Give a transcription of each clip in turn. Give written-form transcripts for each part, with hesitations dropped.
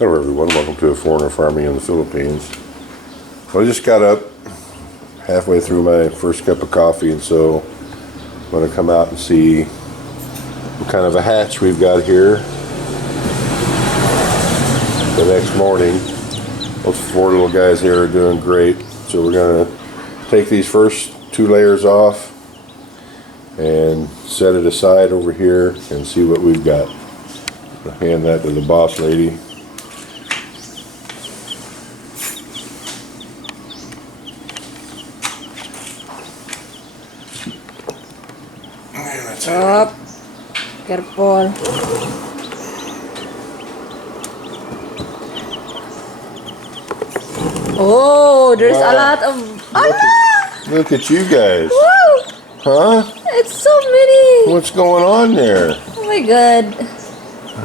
Hello everyone, welcome to A Foreigner Farming in the Philippines. Well, I just got up halfway through my first cup of coffee, and so I'm going to come out and see what kind of a hatch we've got here the next morning. Those four little guys here are doing great, so we're going to take these first two layers off and set it aside over here and see what we've got. I'll hand that to the boss lady. Up. Careful. Oh, there's a lot of... Look at you guys. Woo! Huh? It's so many. What's going on there? Oh my god.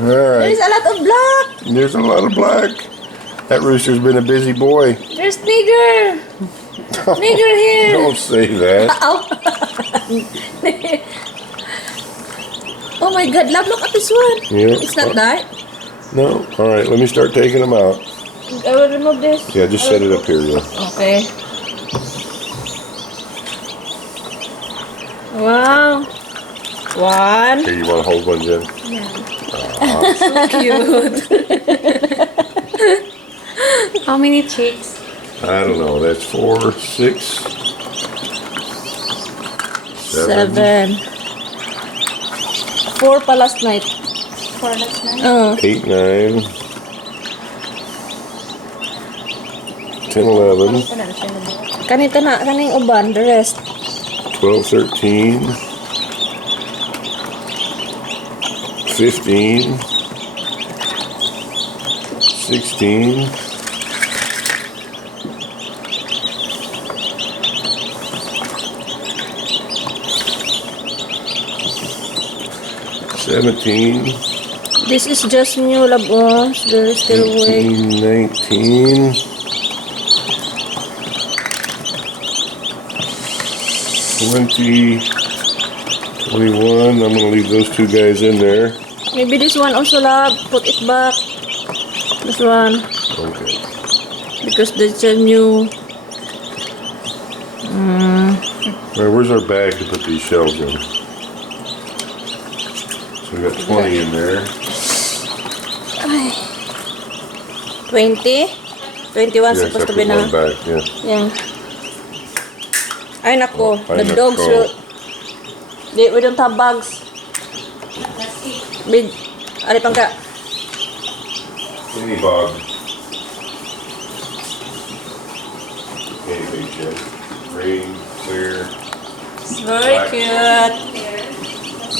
Alright. There's a lot of black. There's a lot of black. That rooster's been a busy boy. There's nigger. Nigger here. Don't say that. Oh. Oh my god, love, look at this one. Yeah. It's not dark. No? Alright, let me start taking them out. I will remove this. Yeah, just set it up here, yeah. Okay. Wow. One. Here, you want to hold one, Jen? Yeah. So cute. How many chicks? I don't know. That's 4, 6, 7, 4 pa last night. For last night? 8, 9, 10, 11, Kanito na, kaning uban, the rest. 12, 13, 15, 16, 17, This is just new labos. There's still way. 18, 19, 20, 21. I'm going to leave those two guys in there. Maybe this one also, love. Put it back. This one. Okay. Because there's a new. All right, where's our bag to put these shells in? So we got 20 in there. 20? 21 Yes, I supposed to put be one na. back, yeah. Yeah. Ay nako, Ay, the dogs nako. will... We don't have bags. Big... Ari pang ka? Any bog. Any big check. Green, clear. It's very Black. cute.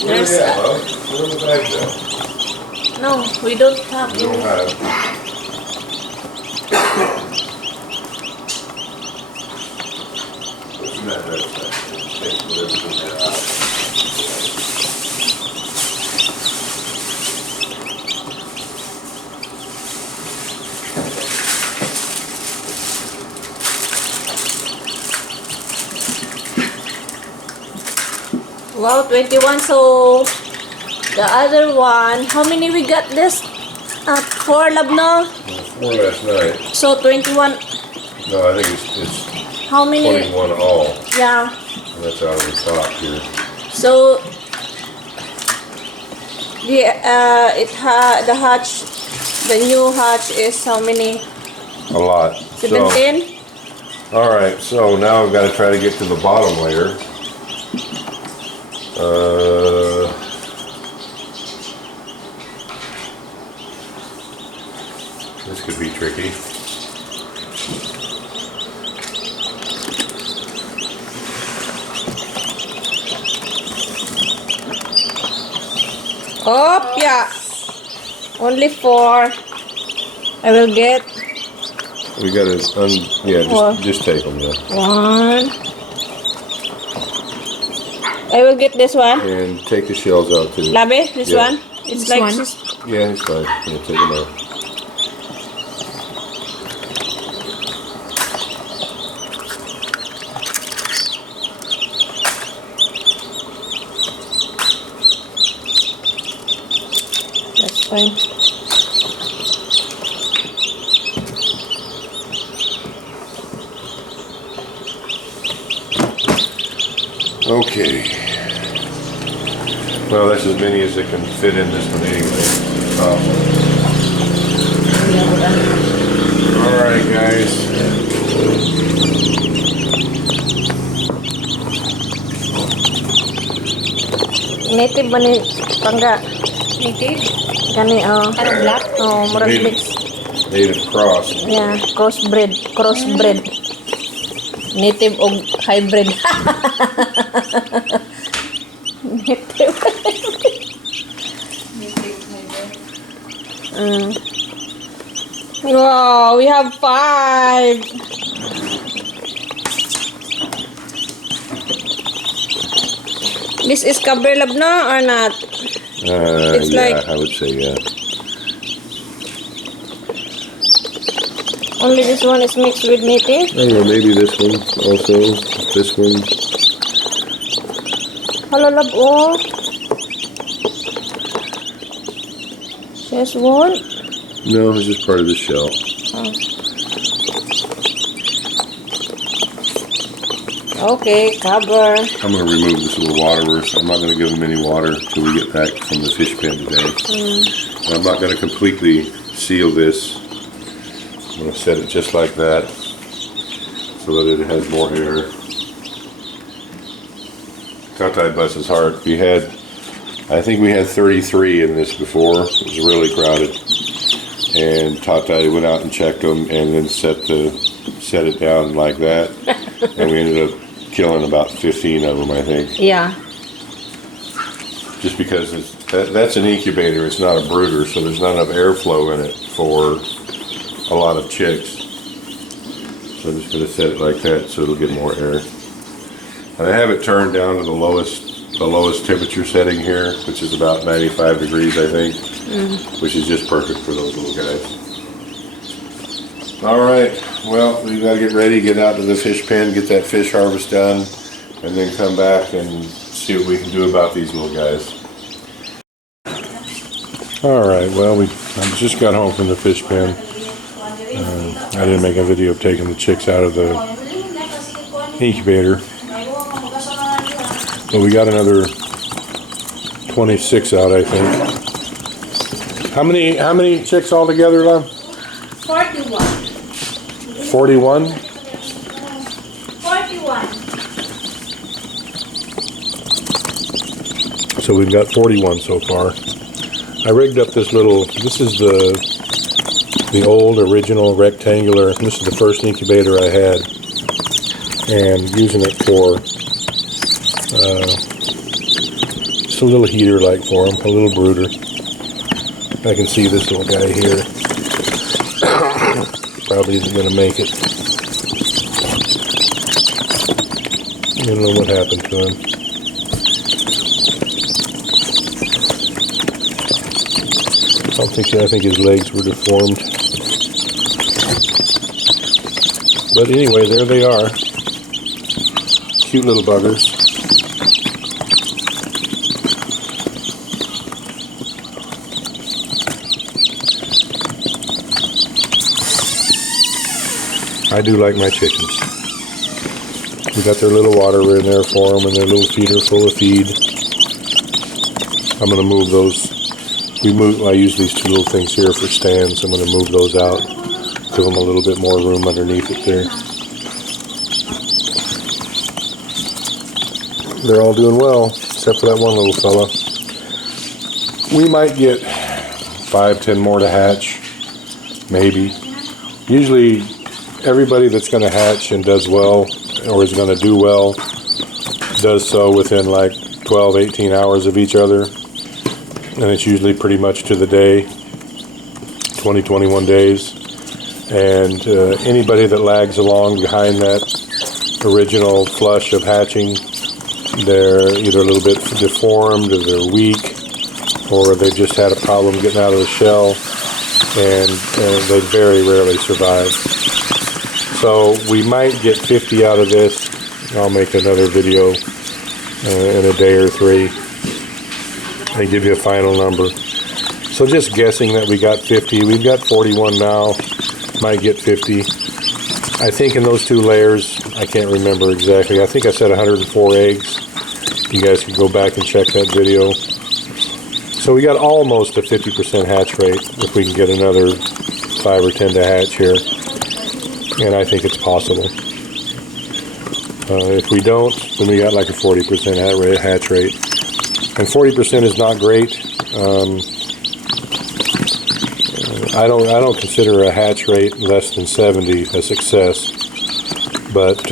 There's Where a- love? Where are the bags at? No, we don't have We don't any. have. What's in that red stuff? Take whatever's in there out. Wow, 21. So, the other one, how many we got this? 4 lab no? 4 last night. So, 21. No, I think it's How many? 21 all. Yeah. And that's out of the top here. So, the hatch, the new hatch is how many? A lot. 17? Alright, so now I've got to try to get to the bottom layer. This could be tricky. Oh, yeah. Only 4. I will get We got to, yeah, Four. just take them, yeah. 1. I will get this one. And take the shells out too. Labi, this Yeah. one. It's This like one? Yeah, it's fine. Yeah, take them out. That's fine. Okay. Well, that's as many as it can fit in this one anyway. Alright, guys. Native ba ni Pangga? Native? Gani, oh. Parang black? Oh, murag Native. mix. Native cross. Yeah, crossbred. Crossbred. Native o hybrid. Native. Wow, we have 5. This is Caberlab no or not? It's Yeah, like- I would say yeah. Only this one is mixed with native. I don't know, maybe this one also. This one. Hello, love. Oh. Just one. No, it's just part of the shell. Okay, cover. I'm going to remove this little waterer. So I'm not going to give them any water until we get back from the fish pen today. And I'm not going to completely seal this. I'm going to set it just like that so that it has more air. Tatai bless his heart. I think we had 33 in this before. It was really crowded. And Tatai went out and checked them and then set it down like that. And we ended up killing about 15 of them, I think. Yeah. Just because that's an incubator, it's not a brooder, so there's not enough airflow in it for a lot of chicks. So I'm just going to set it like that so it'll get more air. And I have it turned down to the lowest temperature setting here, which is about 95 degrees, I think, which is just perfect for those little guys. All right, well, we got to get ready, get out to the fish pen, get that fish harvest done, and then come back and see what we can do about these little guys. All right, well, I just got home from the fish pen. I didn't make a video of taking the chicks out of the incubator, but we got another 26 out, I think. How many chicks altogether, Lon? 41. 41? 41. So we've got 41 so far. I rigged up this is the old original rectangular, this is the first incubator I had, and using it for just a little heater like for them, a little brooder. I can see this little guy here probably isn't going to make it. I don't know what happened to him. I think his legs were deformed. But anyway, there they are. Cute little buggers. I do like my chickens. We got their little water in there for them and their little feeder full of feed. I'm going to move those. I use these two little things here for stands. I'm going to move those out. Give them a little bit more room underneath it there. They're all doing well, except for that one little fella. We might get 5-10 more to hatch, maybe. Usually everybody that's going to hatch and does well, or is going to do well, does so within like 12-18 hours of each other. And it's usually pretty much to the day, 20-21 days. And anybody that lags along behind that original flush of hatching, they're either a little bit deformed, or they're weak, or they just had a problem getting out of the shell, and they very rarely survive. So we might get 50 out of this. I'll make another video in a day or 3 and give you a final number. So just guessing that we got 50. We've got 41 now. Might get 50. I think in those 2 layers, I can't remember exactly. I think I said 104 eggs. You guys can go back and check that video. So we got almost a 50% hatch rate if we can get another 5 or 10 to hatch here. And I think it's possible. If we don't, then we got like a 40% hatch rate. And 40% is not great. I don't consider a hatch rate less than 70 a success. But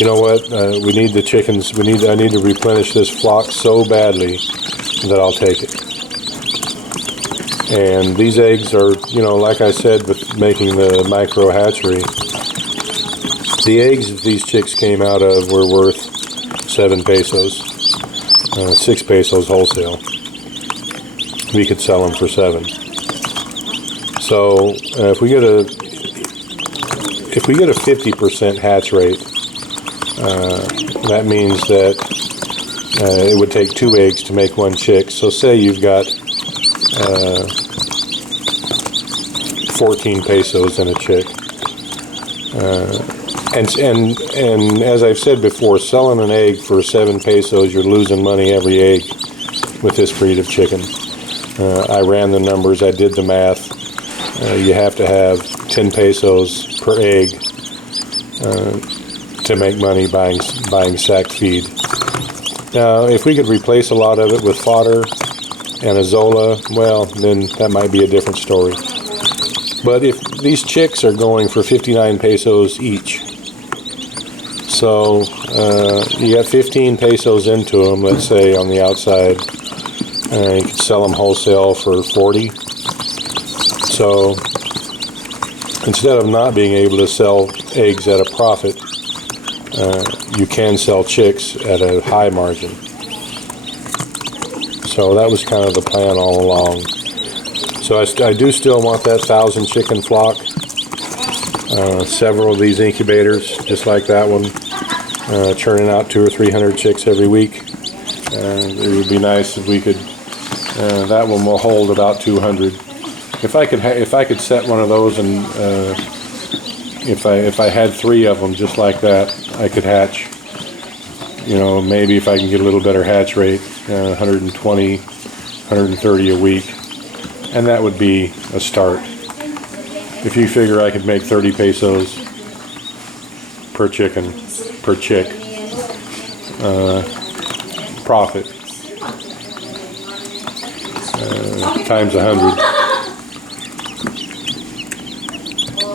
you know what? We need the chickens. I need to replenish this flock so badly that I'll take it. And these eggs are, you know, like I said, with making the micro hatchery, the eggs that these chicks came out of were worth 7 pesos, 6 pesos wholesale. We could sell them for 7. So if we get a 50% hatch rate, that means that it would take 2 eggs to make 1 chick. So say you've got 14 pesos in a chick. And as I've said before, selling an egg for 7 pesos, you're losing money every egg with this breed of chicken. I ran the numbers, I did the math. You have to have 10 pesos per egg to make money buying sack feed. Now, if we could replace a lot of it with fodder and a Zola, well, then that might be a different story. But if these chicks are going for 59 pesos each, so you got 15 pesos into them, let's say on the outside, you could sell them wholesale for 40. So instead of not being able to sell eggs at a profit, you can sell chicks at a high margin. So that was kind of the plan all along. So I do still want that 1,000 chicken flock. Several of these incubators, just like that one, churning out 200 or 300 chicks every week. It would be nice if we could. That one will hold about 200. If I could set one of those, and if I had 3 of them just like that, I could hatch. You know, maybe if I can get a little better hatch rate, 120, 130 a week, and that would be a start. If you figure I could make 30 pesos per chick, profit, times 100,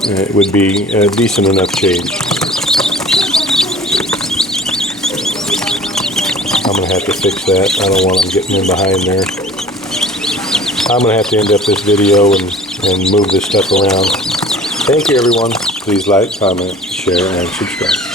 it would be a decent enough change. I'm going to have to fix that. I don't want them getting in behind there. I'm going to have to end up this video and move this stuff around. Thank you, everyone. Please like, comment, share, and subscribe.